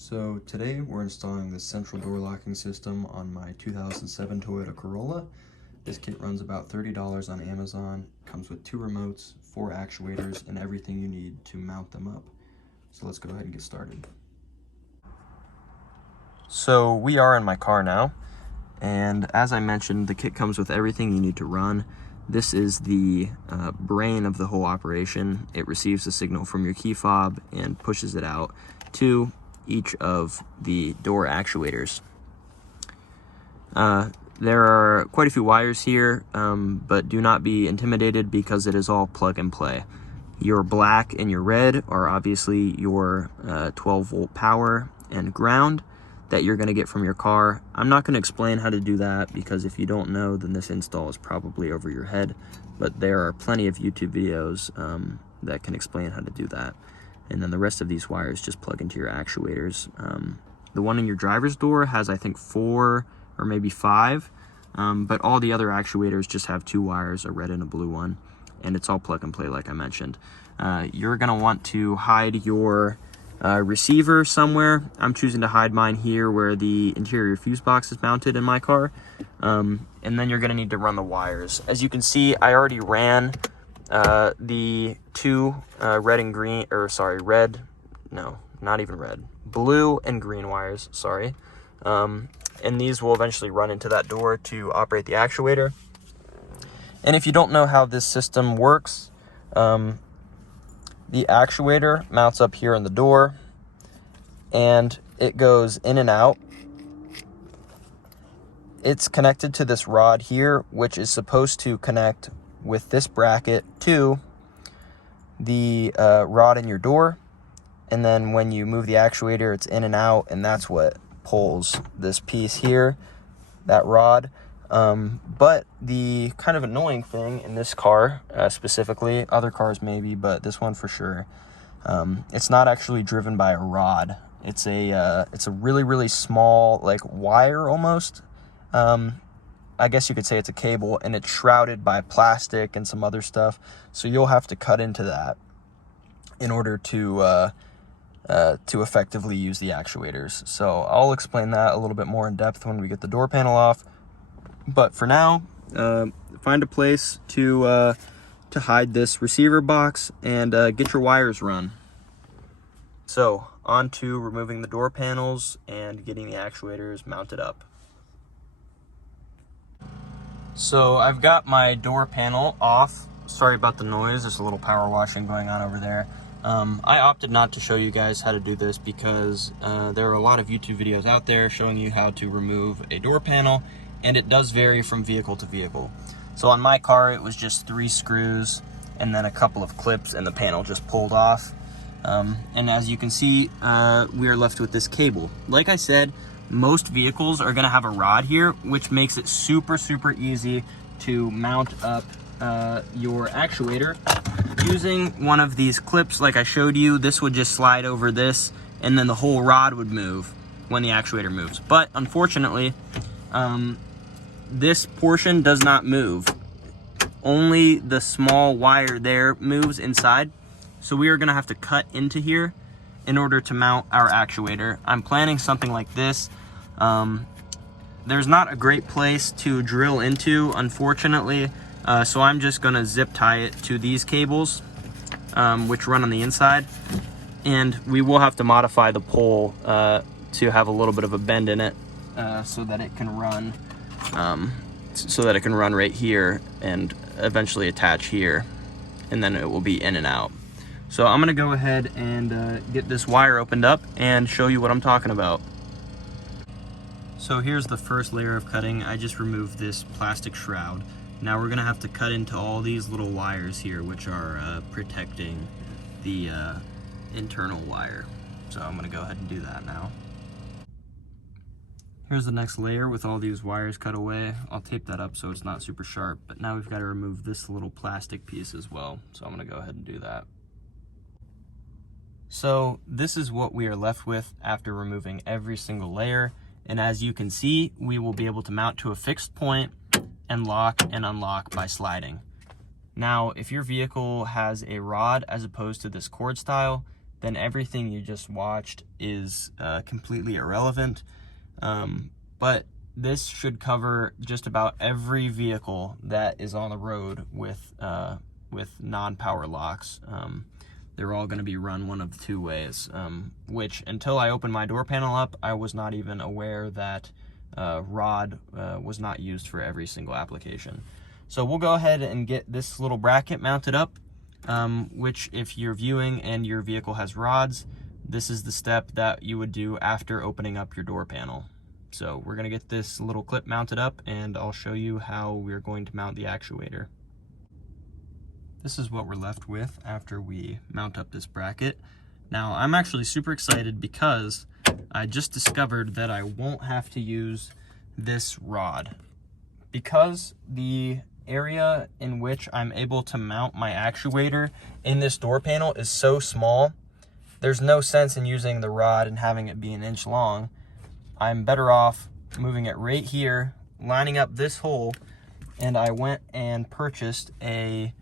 So today we're installing the central door locking system on my 2007 Toyota Corolla. This kit runs about $30 on Amazon, comes with 2 remotes, 4 actuators, and everything you need to mount them up. So let's go ahead and get started. So we are in my car now, and as I mentioned, the kit comes with everything you need to run. This is the brain of the whole operation. It receives a signal from your key fob and pushes it out to each of the door actuators. There are quite a few wires here, but do not be intimidated because it is all plug and play. Your black and your red are obviously your 12-volt power and ground that you're going to get from your car. I'm not going to explain how to do that because if you don't know, then this install is probably over your head, but there are plenty of YouTube videos that can explain how to do that. And then the rest of these wires just plug into your actuators. The one in your driver's door has, I think, 4 or maybe 5, but all the other actuators just have 2 wires, a red and a blue one, and it's all plug and play like I mentioned. You're gonna want to hide your receiver somewhere. I'm choosing to hide mine here where the interior fuse box is mounted in my car. And then you're gonna need to run the wires. As you can see, I already ran the 2 red and green, or sorry, red, no, not even red, blue and green wires, sorry. And these will eventually run into that door to operate the actuator. And if you don't know how this system works, the actuator mounts up here in the door and it goes in and out. It's connected to this rod here, which is supposed to connect with this bracket to the rod in your door, and then when you move the actuator, it's in and out, and that's what pulls this piece here, that rod. But the kind of annoying thing in this car, specifically, other cars maybe, but this one for sure, it's not actually driven by a rod. It's a really small, like, wire almost. I guess you could say it's a cable, and it's shrouded by plastic and some other stuff. So you'll have to cut into that in order to effectively use the actuators. So I'll explain that a little bit more in depth when we get the door panel off. But for now, find a place to hide this receiver box and get your wires run. So on to removing the door panels and getting the actuators mounted up. So I've got my door panel off. Sorry about the noise, there's a little power washing going on over there. I opted not to show you guys how to do this because there are a lot of YouTube videos out there showing you how to remove a door panel, and it does vary from vehicle to vehicle. So on my car, it was just 3 screws and then a couple of clips, and the panel just pulled off. And as you can see, we are left with this cable. Like I said, most vehicles are going to have a rod here, which makes it super easy to mount up your actuator. Using one of these clips like I showed you, this would just slide over this, and then the whole rod would move when the actuator moves. But unfortunately, this portion does not move. Only the small wire there moves inside. So we are going to have to cut into here in order to mount our actuator. I'm planning something like this. There's not a great place to drill into, unfortunately, so I'm just going to zip tie it to these cables, which run on the inside, and we will have to modify the pole to have a little bit of a bend in it, so that it can run right here and eventually attach here, and then it will be in and out. So I'm going to go ahead and get this wire opened up and show you what I'm talking about. So here's the first layer of cutting. I just removed this plastic shroud. Now we're going to have to cut into all these little wires here, which are protecting the internal wire. So I'm going to go ahead and do that now. Here's the next layer with all these wires cut away. I'll tape that up so it's not super sharp, but now we've got to remove this little plastic piece as well. So I'm going to go ahead and do that. So this is what we are left with after removing every single layer. And as you can see, we will be able to mount to a fixed point and lock and unlock by sliding. Now, if your vehicle has a rod as opposed to this cord style, then everything you just watched is completely irrelevant. But this should cover just about every vehicle that is on the road with non-power locks. They're all going to be run one of two ways, which until I opened my door panel up, I was not even aware that rod was not used for every single application. So we'll go ahead and get this little bracket mounted up, which if you're viewing and your vehicle has rods, this is the step that you would do after opening up your door panel. So we're going to get this little clip mounted up, and I'll show you how we're going to mount the actuator. This is what we're left with after we mount up this bracket. Now, I'm actually super excited because I just discovered that I won't have to use this rod. Because the area in which I'm able to mount my actuator in this door panel is so small, there's no sense in using the rod and having it be an inch long. I'm better off moving it right here, lining up this hole, and I went and purchased a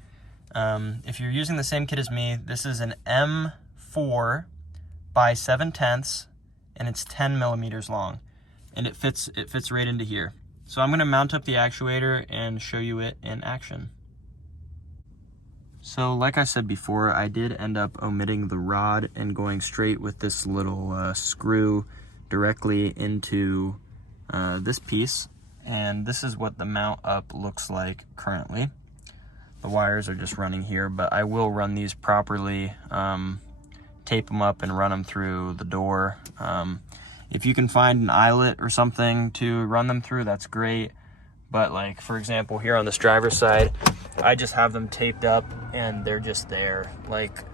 if you're using the same kit as me, this is an M4 by 7/10, and it's 10 millimeters long, and it fits right into here. So I'm going to mount up the actuator and show you it in action. So like I said before, I did end up omitting the rod and going straight with this little screw directly into this piece, and this is what the mount up looks like currently. The wires are just running here, but I will run these properly, tape them up and run them through the door. If you can find an eyelet or something to run them through, that's great. But like, for example, here on this driver's side, I just have them taped up and they're just there. Like,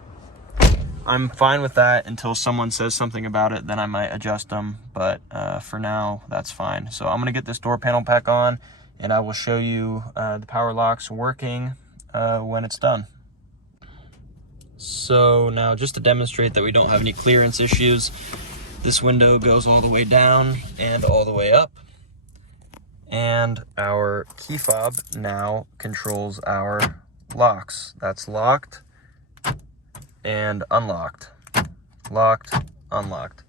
I'm fine with that until someone says something about it, then I might adjust them. But for now, that's fine. So I'm gonna get this door panel back on, and I will show you the power locks working when it's done. So now, just to demonstrate that we don't have any clearance issues, this window goes all the way down and all the way up, and our key fob now controls our locks. That's locked and unlocked, locked, unlocked.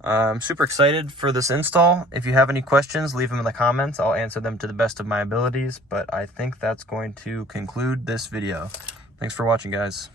I'm super excited for this install. If you have any questions, leave them in the comments. I'll answer them to the best of my abilities, but I think that's going to conclude this video. Thanks for watching, guys.